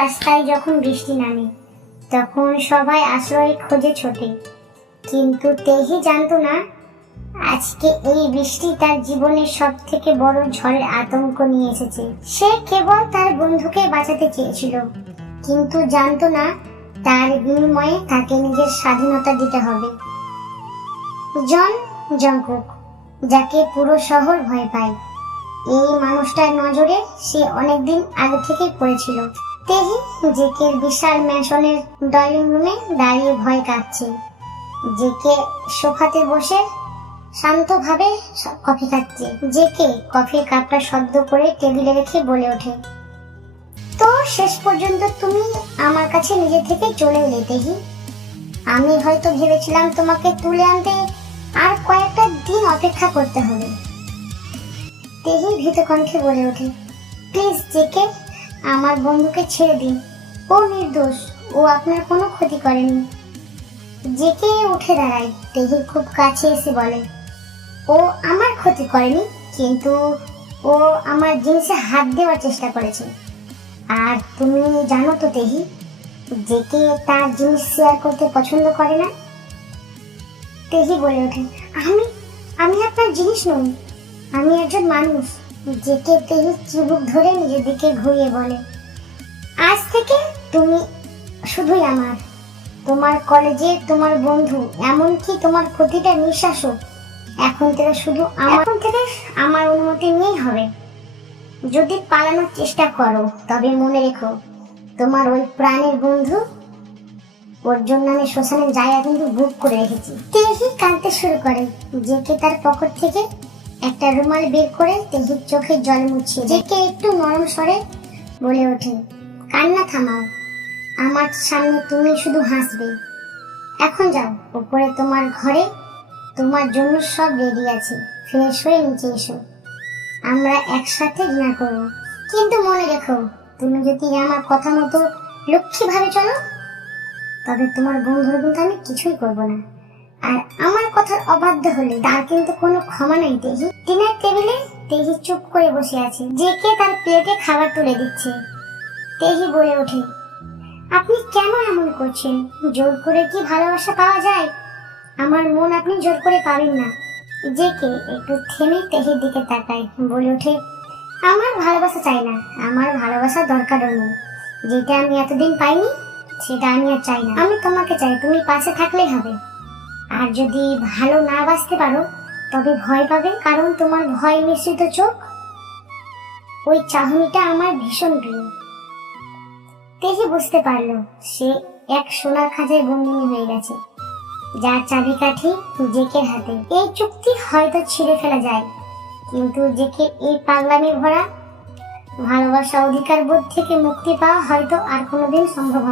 রাস্তায় যখন বৃষ্টি নামে তখন সবাই আশ্রয় খোঁজে ছোটে, কিন্তু তেহি জানতো না আজকে এই বৃষ্টি তার জীবনের সব থেকে বড় ঝড়ের আতঙ্ক নিয়ে এসেছে। সে কেবল তার বন্ধুকে বাঁচাতে চেয়েছিল, কিন্তু জানতো না তার বিনিময়ে তাকে নিজের স্বাধীনতা দিতে হবে। জন জংকুক, যাকে পুরো শহর ভয় পায়, এই মানুষটার নজরে সে অনেকদিন আগে থেকেই পড়েছিল। তেহি জেকের বিশাল ম্যানশনের ড্রয়িং রুমে দাঁড়িয়ে ভয় কাঁপছে। জেকে সোফাতে বসে শান্তভাবে কফি খাচ্ছে। জেকে কফির কাপটা শব্দ করে টেবিলে রেখে বলে ওঠে, তো শেষ পর্যন্ত তুমি আমার কাছে নিজে থেকে চলে এলে তেহি। আমি হয়তো ভেবেছিলাম তোমাকে তুলে আনতে আর কয়েকটা দিন অপেক্ষা করতে হবে। তেহি ভীত কণ্ঠে বলে ওঠে, প্লিজ জেকে, আমার বন্ধুকে ছেড়ে দিন। ও নির্দোষ, ও আপনার কোনো ক্ষতি করেনি। জেকে উঠে দাঁড়ায়। তেহির খুব কাছে এসে বলে, ও আমার ক্ষতি করেনি, কিন্তু ও আমার জিনিসে হাত দেওয়ার চেষ্টা করেছে। আর তুমি জানো তো তেহি, জেকে তার জিনিস শেয়ার করতে পছন্দ করে না। তেহি বলে ওঠে, আমি আপনার জিনিস নই, আমি একজন মানুষ। জেকে তেহির চিবুক ধরে নিজের দিকে ঘুরিয়ে বলে, আজ থেকে তুমি শুধুই আমার। তোমার কলেজে তোমার বন্ধু, এমনকি তোমার প্রতিটা নিঃশ্বাসও এখন থেকে শুধু আমার অনুমতি নিয়েই হবে। যদি পালানোর চেষ্টা করো তবে মনে রেখো, তোমার ওই প্রাণের বন্ধু, ওর জন্য আমি শ্মশানের জায়গা কিন্তু বুক করে রেখেছি। তেহি কাঁদতে শুরু করে। জেকে তার পকেট থেকে একটা রুমাল বের করে তেহির চোখের জল মুছিয়ে জেকে একটু নরম স্বরে বলে ওঠে, কান্না থামাও, আমার সামনে তুমি শুধু হাসবে। এখন যাও উপরে তোমার ঘরে, তোমার জন্য সব রেডি আছে। ফ্রেশ হয়ে নিচে এসো, আমরা একসাথে ডিনার করব। কিন্তু মনে রেখো, তুমি যদি আমার কথা মতো লক্ষ্মী ভাবে চলো, তবে তোমার বন্ধুর কিন্তু আমি কিছুই করব না। আর আমার কথার অবাধ্য হলে তার কিন্তু কোনো ক্ষমা নাই। তেহি ডিনার টেবিলে তেহি চুপ করে বসে আছে। জেকে তার প্লেটে খাবার তুলে দিচ্ছে। তেহি বলে ওঠে, আপনি কেন এমন করছেন? জোর করে কি ভালোবাসা পাওয়া যায়? আমার মন আপনি জোর করে পাবেন না। জেকে একটু থেমে তেহির দিকে তাকায়, বলে ওঠে, আমার ভালোবাসা চাই না, আমার ভালোবাসা দরকারও নেই। যেটা আমি এতদিন পাইনি সেটা আমি আর চাই না। আমি তোমাকে চাই, তুমি পাশে থাকলেই হবে। আর যদি ভালো না বাসতে পারো তবে ভয় পাবে, কারণ তোমার ভয় মিশ্রিত চোখ, ওই চাহনিটা আমার ভীষণ প্রিয়। তেহি বুঝতে পারলো সে এক সোনার খাঁচায় বন্দিনী হয়ে গেছে, যার চাবিকাঠি জেকের হাতে। এই চুক্তি হয়তো ছিঁড়ে ফেলা যায়, কিন্তু জেকের এই পাগলামি ভরা ভালোবাসা অধিকার বোধ থেকে মুক্তি পাওয়া হয়তো আর কোনোদিন সম্ভব হবে।